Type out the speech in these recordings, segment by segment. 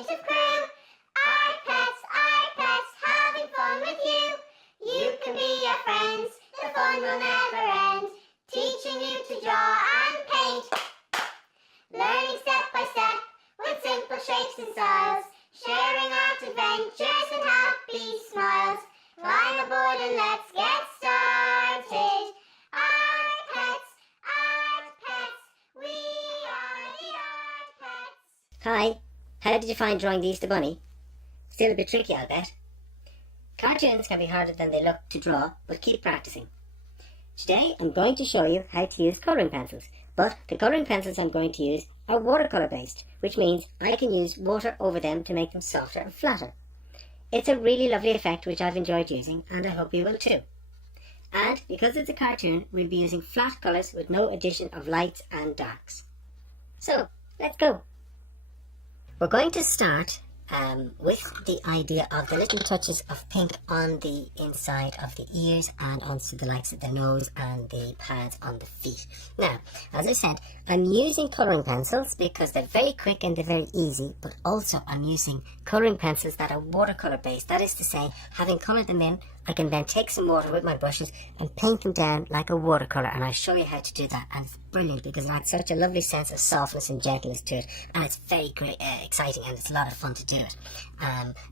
creative crew. iPets, having fun with you. You can be our friends, the fun will never end. Teaching you to draw and paint. Learning step by step with simple shapes and styles. Sharing out adventures and happy smiles. Climb aboard and let's get started. Art pets, we are the art pets. Hi, how did you find drawing the Easter Bunny? Still a bit tricky, I'll bet. Cartoons can be harder than they look to draw, but keep practicing. Today I'm going to show you how to use colouring pencils, but the colouring pencils I'm going to use are watercolour based, which means I can use water over them to make them softer and flatter. It's a really lovely effect which I've enjoyed using, and I hope you will too. And because it's a cartoon, we'll be using flat colours with no addition of lights and darks. So, let's go! We're going to start with the idea of the little touches of pink on the inside of the ears and onto the likes of the nose and the pads on the feet. Now, as I said, I'm using colouring pencils because they're very quick and they're very easy, but also I'm using colouring pencils that are watercolour based. That is to say, having coloured them in, I can then take some water with my brushes and paint them down like a watercolour, and I'll show you how to do that, and it's brilliant because it adds such a lovely sense of softness and gentleness to it, and it's very great, exciting, and it's a lot of fun to do it.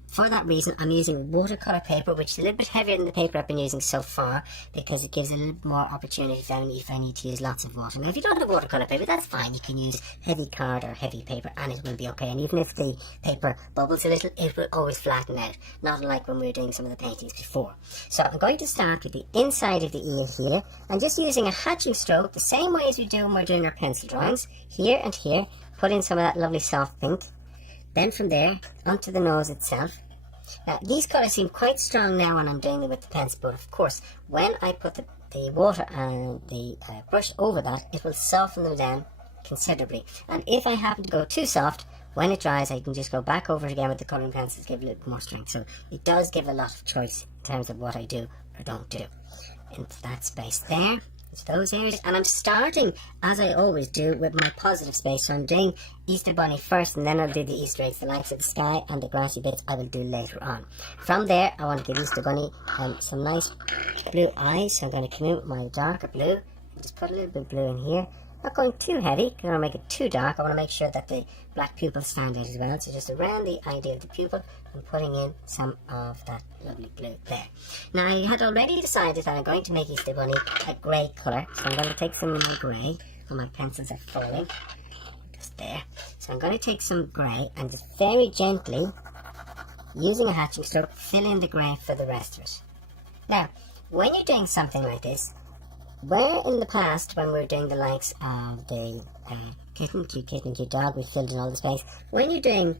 For that reason, I'm using watercolour paper, which is a little bit heavier than the paper I've been using so far, because it gives a little bit more opportunity if I need to use lots of water. Now, if you don't have watercolour paper, that's fine. You can use heavy card or heavy paper, and it will be okay. And even if the paper bubbles a little, it will always flatten out, not unlike when we were doing some of the paintings before. So I'm going to start with the inside of the ear here, and just using a hatching stroke, the same way as we do when we're doing our pencil drawings, here and here, put in some of that lovely soft pink. Then from there, onto the nose itself. Now, these colours seem quite strong now when I'm doing them with the pencil, but of course, when I put the water and the brush over that, it will soften them down considerably. And if I happen to go too soft, when it dries, I can just go back over it again with the colouring pencils, give it a little more strength. So it does give a lot of choice in terms of what I do or don't do. Into that space there. Those areas, and I'm starting, as I always do, with my positive space. So I'm doing Easter Bunny first, and then I'll do the Easter eggs, the likes of the sky and the grassy bits I will do later on. From there, I want to give Easter Bunny some nice blue eyes, so I'm going to come in with my darker blue, and just put a little bit of blue in here. Not going too heavy, because I don't want to make it too dark. I want to make sure that the black pupils stand out as well. So just around the idea of the pupil, I'm putting in some of that lovely blue there. Now, I had already decided that I'm going to make Easter Bunny a grey colour. So I'm going to take some of my grey, and my pencils are falling. Just there. So I'm going to take some grey and just very gently, using a hatching stroke, fill in the grey for the rest of it. Now, when you're doing something like this, where in the past, when we were doing the likes of the kitten, cute dog, we filled in all the space. When you're doing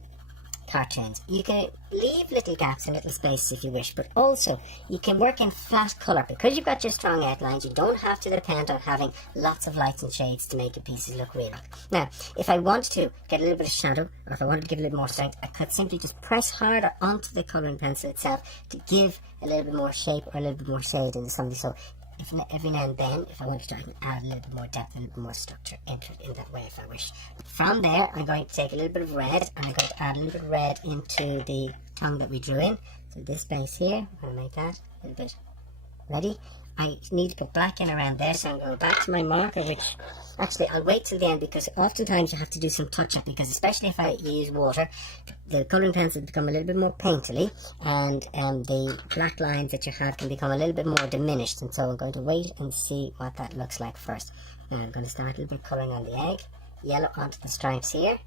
cartoons, you can leave little gaps and little spaces if you wish, but also you can work in flat colour. Because you've got your strong outlines, you don't have to depend on having lots of lights and shades to make your pieces look real. Now, if I wanted to get a little bit of shadow, or if I wanted to give a little more strength, I could simply just press harder onto the colouring pencil itself to give a little bit more shape or a little bit more shade into something. So every now and then, if I wanted to, I can add a little bit more depth and a little bit more structure into it in that way if I wish. From there, I'm going to take a little bit of red, and I'm going to add a little bit of red into the tongue that we drew in. So this space here, I'm going to make that a little bit. Ready? I need to put black in around there, so I'm going back to my marker, which actually I'll wait till the end, because oftentimes you have to do some touch-up, because especially if I use water, the colouring pencils become a little bit more painterly, and the black lines that you have can become a little bit more diminished. And so I'm going to wait and see what that looks like first. Now I'm going to start a little bit colouring on the egg, yellow onto the stripes here,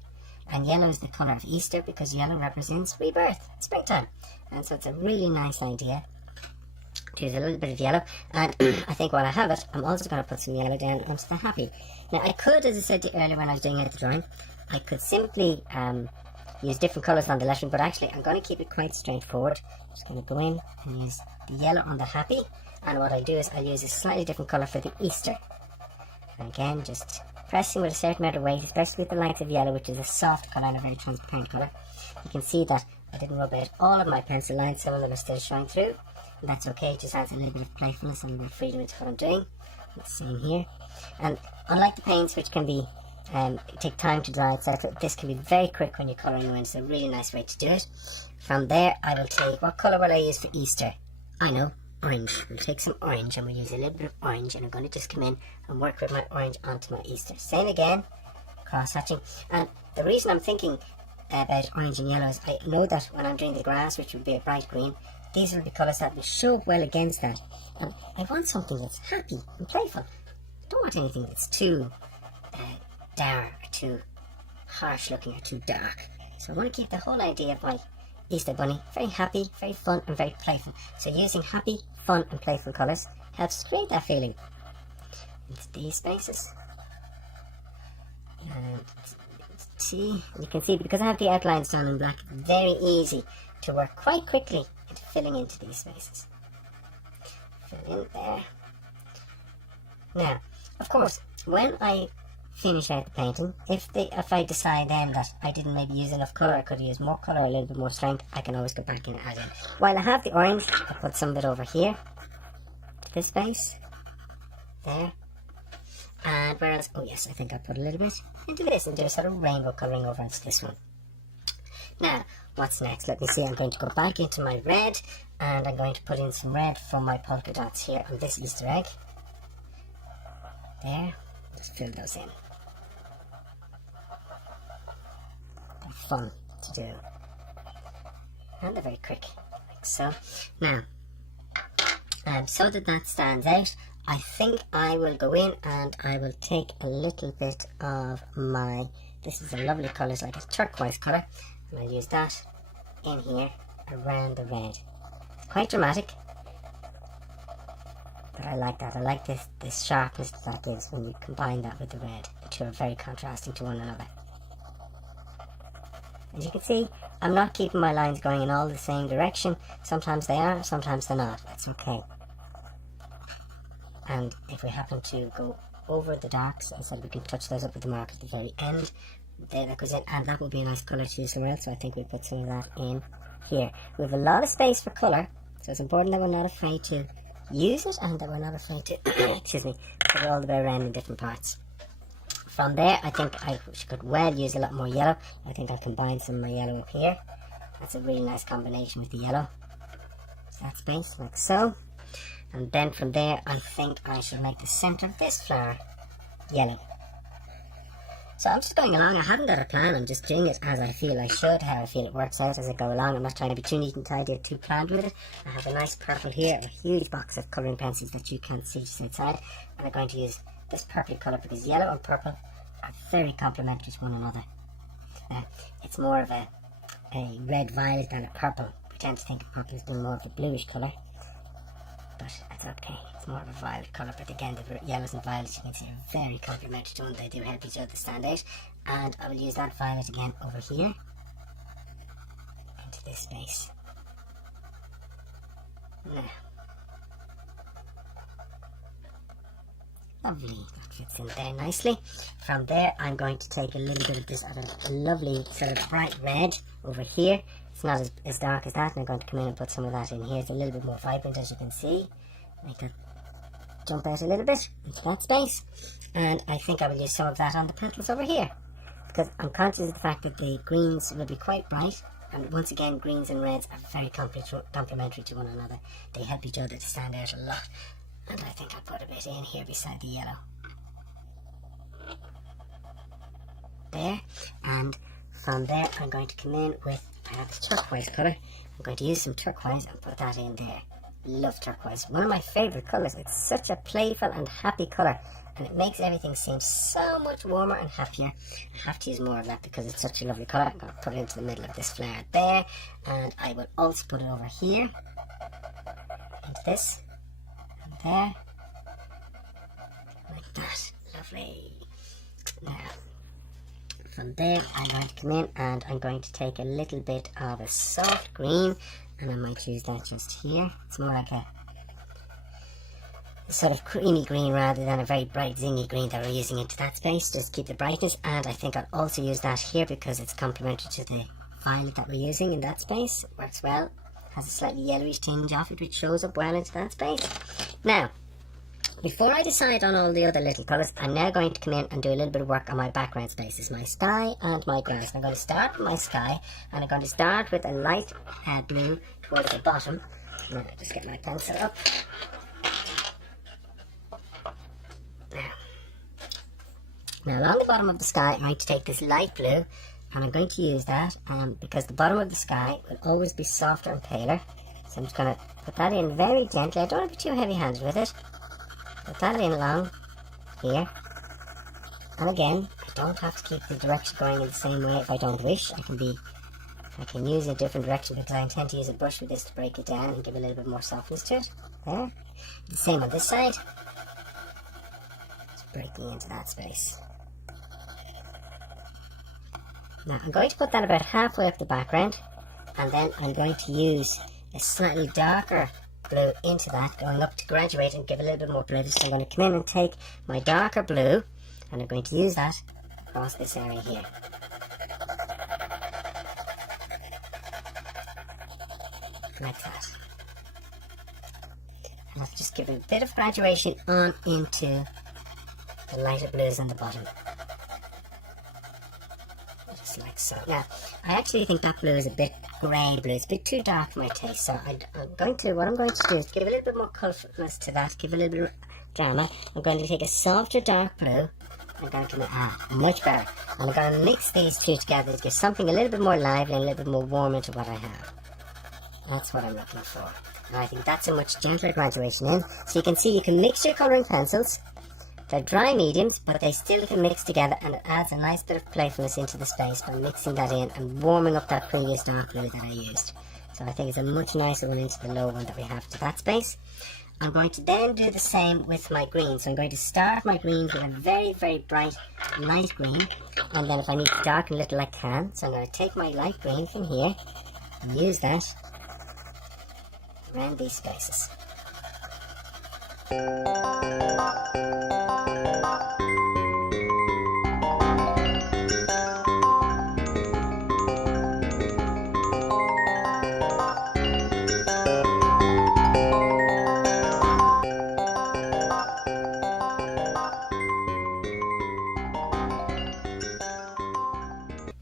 and yellow is the colour of Easter because yellow represents rebirth, springtime, and so it's a really nice idea to use a little bit of yellow. And I think while I have it, I'm also going to put some yellow down onto the happy. Now I could, as I said to you earlier when I was doing out the drawing, I could simply use different colours on the lettering, but actually I'm going to keep it quite straightforward. I'm just going to go in and use the yellow on the happy, and what I do is I'll use a slightly different colour for the Easter. And again, just pressing with a certain amount of weight, especially with the likes of yellow, which is a soft colour and a very transparent colour. You can see that I didn't rub out all of my pencil lines, some of them are still showing through. And that's okay, it just adds a little bit of playfulness and a bit of freedom into what I'm doing. The same here. And unlike the paints, which can be take time to dry, etc. This can be very quick when you're colouring in. It's a really nice way to do it. From there, I will take, what colour will I use for Easter? I know, orange. We'll take some orange and we'll use a little bit of orange, and I'm going to just come in and work with my orange onto my Easter. Same again, cross-hatching. And the reason I'm thinking about orange and yellow is I know that when I'm doing the grass, which would be a bright green, these will be colours that will show up well against that. And I want something that's happy and playful. I don't want anything that's too dark, or too harsh looking, or too dark. So I want to keep the whole idea of my Easter bunny very happy, very fun and very playful. So using happy, fun and playful colours helps create that feeling into these spaces. And see, you can see because I have the outlines done in black, very easy to work quite quickly at filling into these spaces. Fill in there. Now, of course, when I finish out the painting, if I decide then that I didn't maybe use enough colour, I could use more colour, a little bit more strength, I can always go back and add in. While I have the orange, I'll put some of it over here, to this space, there, and where else? Oh yes, I think I'll put a little bit into this and do a sort of rainbow colouring over into this one. Now, what's next? Let me see, I'm going to go back into my red, and I'm going to put in some red for my polka dots here on this Easter egg. There, just fill those in. They're fun to do. And they're very quick, like so. Now, so that stands out, I think I will go in and I will take a little bit of my, this is a lovely colour, it's like a turquoise colour, and I'll use that in here around the red. It's quite dramatic, but I like that. I like this sharpness that gives when you combine that with the red. The two are very contrasting to one another. As you can see, I'm not keeping my lines going in all the same direction. Sometimes they are, sometimes they're not. That's okay. And if we happen to go over the darks, I said we can touch those up with the mark at the very end. There that goes in, and that will be a nice colour to use somewhere else, so I think we'll put some of that in here. We have a lot of space for colour, so it's important that we're not afraid to use it and that we're not afraid to, excuse me, put it all the way around in different parts. From there, I think I could well use a lot more yellow. I think I'll combine some of my yellow up here. That's a really nice combination with the yellow. That space, like so. And then from there, I think I should make the centre of this flower yellow. So I'm just going along. I haven't got a plan. I'm just doing it as I feel I should, how I feel it works out as I go along. I'm not trying to be too neat and tidy or too planned with it. I have a nice purple here, a huge box of colouring pencils that you can't see just outside. And I'm going to use this purple colour because yellow and purple are very complementary to one another. It's more of a red-violet than a purple. We tend to think of purple as being more of a bluish colour. But it's okay, it's more of a violet colour, but again the yellows and violets you can see are very complementary to one, they do help each other stand out. And I will use that violet again over here into this space. Now, lovely, that fits in there nicely. From there I'm going to take a little bit of this other lovely sort of bright red over here. It's not as dark as that, and I'm going to come in and put some of that in here. It's a little bit more vibrant, as you can see. Make that jump out a little bit into that space. And I think I will use some of that on the petals over here, because I'm conscious of the fact that the greens will be quite bright. And once again, greens and reds are very complementary to one another. They help each other to stand out a lot. And I think I'll put a bit in here beside the yellow. There. And from there, I'm going to come in with, I have this turquoise colour. I'm going to use some turquoise and put that in there. Love turquoise. One of my favourite colours. It's such a playful and happy colour. And it makes everything seem so much warmer and happier. I have to use more of that because it's such a lovely colour. I'm going to put it into the middle of this flower there. And I will also put it over here. Into this. And there. Like that. Lovely. Now, from there I'm going to come in and I'm going to take a little bit of a soft green, and I might use that just here. It's more like a sort of creamy green rather than a very bright zingy green that we're using into that space, just keep the brightness. And I think I'll also use that here because it's complementary to the violet that we're using in that space. It works well, has a slightly yellowish tinge off it which shows up well into that space. Now Before I decide on all the other little colours, I'm now going to come in and do a little bit of work on my background spaces, my sky and my grass. I'm going to start with my sky, and I'm going to start with a light blue towards the bottom. Now, just get my pencil up. Now along the bottom of the sky, I'm going to take this light blue, and I'm going to use that because the bottom of the sky will always be softer and paler. So I'm just going to put that in very gently. I don't want to be too heavy-handed with it. Put that in along here. And again, I don't have to keep the direction going in the same way if I don't wish. I can use a different direction because I intend to use a brush with this to break it down and give a little bit more softness to it. There. The same on this side. Just breaking into that space. Now I'm going to put that about halfway up the background, and then I'm going to use a slightly darker blue into that, going up to graduate and give a little bit more blue. So I'm going to come in and take my darker blue, and I'm going to use that across this area here. Like that. And let's just give a bit of graduation on into the lighter blues on the bottom. Like so. Now, I actually think that blue is a bit grey blue. It's a bit too dark for my taste. So what I'm going to do is give a little bit more colourfulness to that. Give a little bit of drama. I'm going to take a softer dark blue. I'm going to much better. And I'm going to mix these two together to give something a little bit more lively and a little bit more warm into what I have. That's what I'm looking for. And I think that's a much gentler graduation in. So you can see you can mix your colouring pencils. They're dry mediums, but they still can mix together, and it adds a nice bit of playfulness into the space by mixing that in and warming up that previous dark blue that I used. So I think it's a much nicer one into the low one that we have to that space. I'm going to then do the same with my green. So I'm going to start my greens with a very, very bright light green, and then if I need to darken a little I can. So I'm going to take my light green from here and use that around these spaces.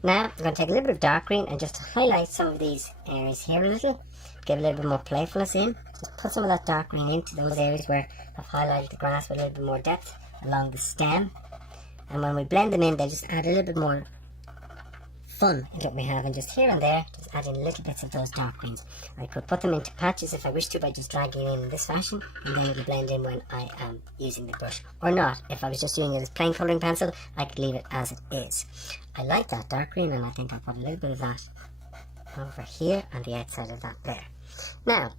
Now, I'm going to take a little bit of dark green and just highlight some of these areas here a little. Give a little bit more playfulness in. Just put some of that dark green into those areas where I've highlighted the grass with a little bit more depth along the stem. And when we blend them in, they just add a little bit more fun into what we have. And just here and there, just add in little bits of those dark greens. I could put them into patches if I wish to by just dragging it in this fashion, and then it'll blend in when I am using the brush. Or not. If I was just using it as plain colouring pencil, I could leave it as it is. I like that dark green, and I think I'll put a little bit of that over here on the outside of that there. Now,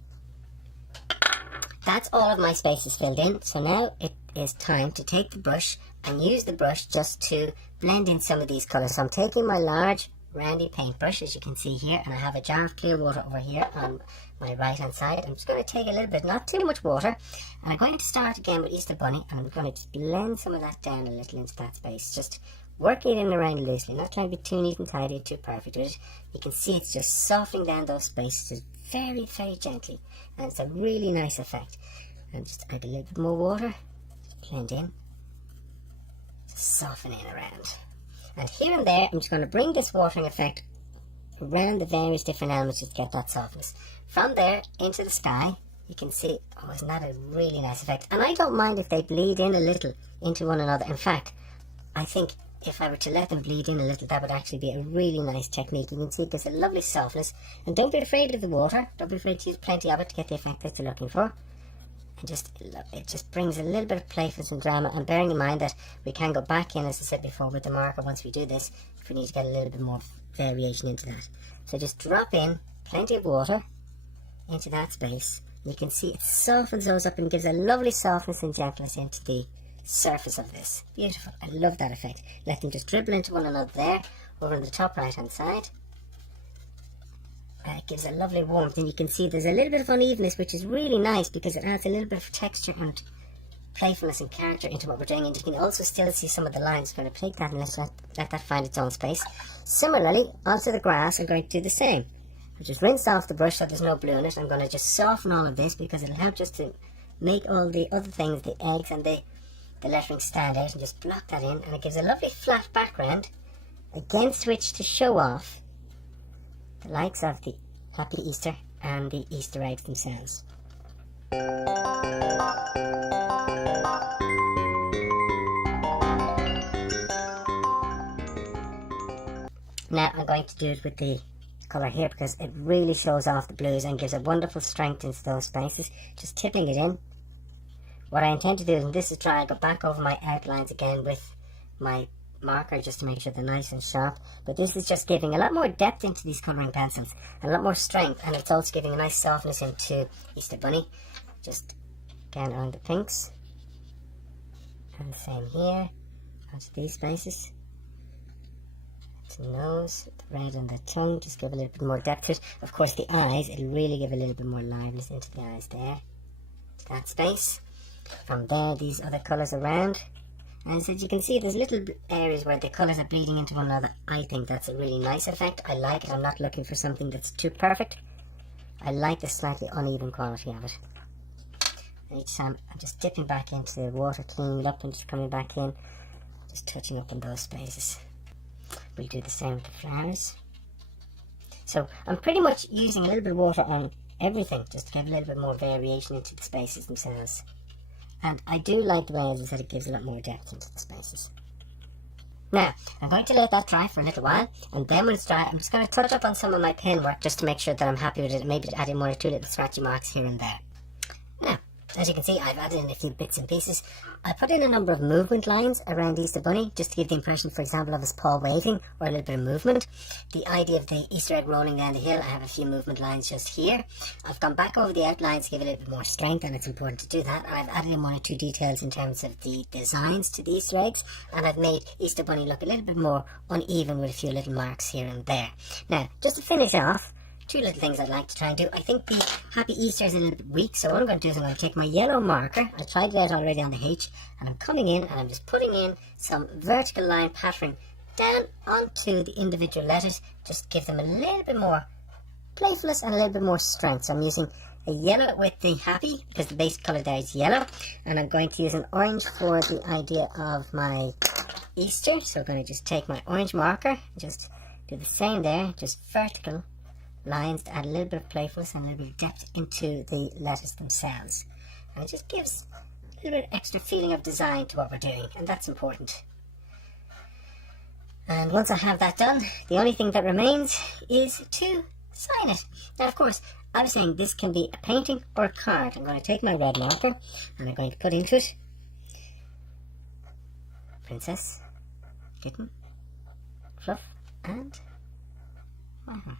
that's all of my spaces filled in. So now it is time to take the brush and use the brush just to blend in some of these colours. So I'm taking my large roundy paintbrush, as you can see here, and I have a jar of clear water over here on my right hand side. I'm just going to take a little bit, not too much water, and I'm going to start again with Easter Bunny, and I'm going to just blend some of that down a little into that space, just working it in around loosely, not trying to be too neat and tidy or too perfect with it. You can see it's just softening down those spaces very, very gently, and it's a really nice effect. And just add a little bit more water, blend in, soften in around. And here and there, I'm just going to bring this watering effect around the various different elements just to get that softness. From there into the sky, you can see, oh, isn't that a really nice effect? And I don't mind if they bleed in a little into one another. In fact, I think if I were to let them bleed in a little, that would actually be a really nice technique. You can see it gives a lovely softness. And don't be afraid of the water. Don't be afraid to use plenty of it to get the effect that you're looking for. And it just brings a little bit of playfulness and drama. And bearing in mind that we can go back in, as I said before, with the marker once we do this, if we need to get a little bit more variation into that. So just drop in plenty of water into that space. You can see it softens those up and gives a lovely softness and gentleness into the surface of this. Beautiful. I love that effect. Let them just dribble into one another there, over on the top right hand side. It gives a lovely warmth, and you can see there's a little bit of unevenness, which is really nice because it adds a little bit of texture and playfulness and character into what we're doing. And you can also still see some of the lines. I'm going to take that and let that find its own space. Similarly, onto the grass, I'm going to do the same. I just rinse off the brush so there's no blue in it. I'm going to just soften all of this because it'll help just to make all the other things, the eggs and the lettering, stand out, and just block that in, and it gives a lovely flat background against which to show off the likes of the Happy Easter and the Easter eggs themselves. Now I'm going to do it with the colour here because it really shows off the blues and gives a wonderful strength into those spaces. Just tipping it in. What I intend to do in this is try and go back over my outlines again with my marker just to make sure they're nice and sharp. But this is just giving a lot more depth into these colouring pencils and a lot more strength, and it's also giving a nice softness into Easter Bunny. Just again on the pinks. And the same here onto these spaces. The nose, the red and the tongue, just give a little bit more depth to it. Of course the eyes, it'll really give a little bit more liveliness into the eyes there, to that space. From there, these other colours around, and as you can see, there's little areas where the colours are bleeding into one another. I think that's a really nice effect. I like it. I'm not looking for something that's too perfect. I like the slightly uneven quality of it. And each time I'm just dipping back into the water, cleaning it up and just coming back in, just touching up on those spaces. We'll do the same with the flowers. So I'm pretty much using a little bit of water on everything just to give a little bit more variation into the spaces themselves. And I do like the way, as I said, it gives a lot more depth into the spaces. Now, I'm going to let that dry for a little while, and then when it's dry, I'm just going to touch up on some of my pen work just to make sure that I'm happy with it, and maybe add in one or two little scratchy marks here and there. Now, as you can see, I've added in a few bits and pieces. I put in a number of movement lines around Easter Bunny, just to give the impression, for example, of his paw waving, or a little bit of movement. The idea of the Easter egg rolling down the hill, I have a few movement lines just here. I've gone back over the outlines to give it a little bit more strength, and it's important to do that. I've added in one or two details in terms of the designs to the Easter eggs, and I've made Easter Bunny look a little bit more uneven with a few little marks here and there. Now, just to finish off, two little things I'd like to try and do. I think the Happy Easter is a little bit weak, so what I'm going to do is I'm going to take my yellow marker. I tried it out already on the H, and I'm coming in and I'm just putting in some vertical line patterning down onto the individual letters, just give them a little bit more playfulness and a little bit more strength. So I'm using a yellow with the Happy, because the base colour there is yellow, and I'm going to use an orange for the idea of my Easter. So I'm going to just take my orange marker and just do the same there, just vertical lines to add a little bit of playfulness and a little bit of depth into the letters themselves, and it just gives a little bit extra feeling of design to what we're doing, and that's important. And once I have that done, the only thing that remains is to sign it. Now, of course, I was saying this can be a painting or a card. I'm going to take my red marker and I'm going to put into it Princess, Kitten, Fluff and my heart.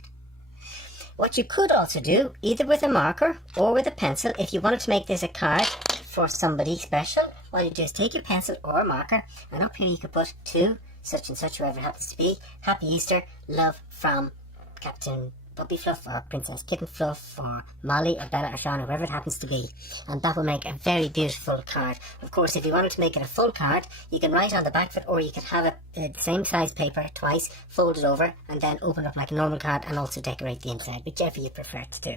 What you could also do, either with a marker or with a pencil, if you wanted to make this a card for somebody special, all you do is take your pencil or a marker, and up here you could put to such and such, whoever it happens to be, Happy Easter, love from Captain Puppy Fluff, or Princess Kitten Fluff, or Molly, or Bella, or Sean, or whoever it happens to be. And that will make a very beautiful card. Of course, if you wanted to make it a full card, you can write on the back of it, or you could have it the same size paper twice, fold it over, and then open up like a normal card, and also decorate the inside, whichever you prefer to do.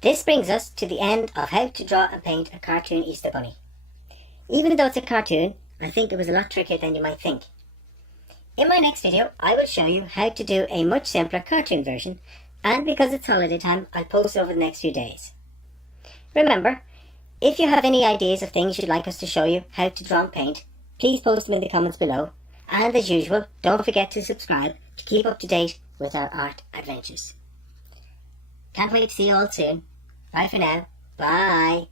This brings us to the end of how to draw and paint a cartoon Easter Bunny. Even though it's a cartoon, I think it was a lot trickier than you might think. In my next video, I will show you how to do a much simpler cartoon version, and because it's holiday time, I'll post over the next few days. Remember, if you have any ideas of things you'd like us to show you how to draw and paint, please post them in the comments below, and as usual, don't forget to subscribe to keep up to date with our art adventures. Can't wait to see you all soon. Bye for now. Bye.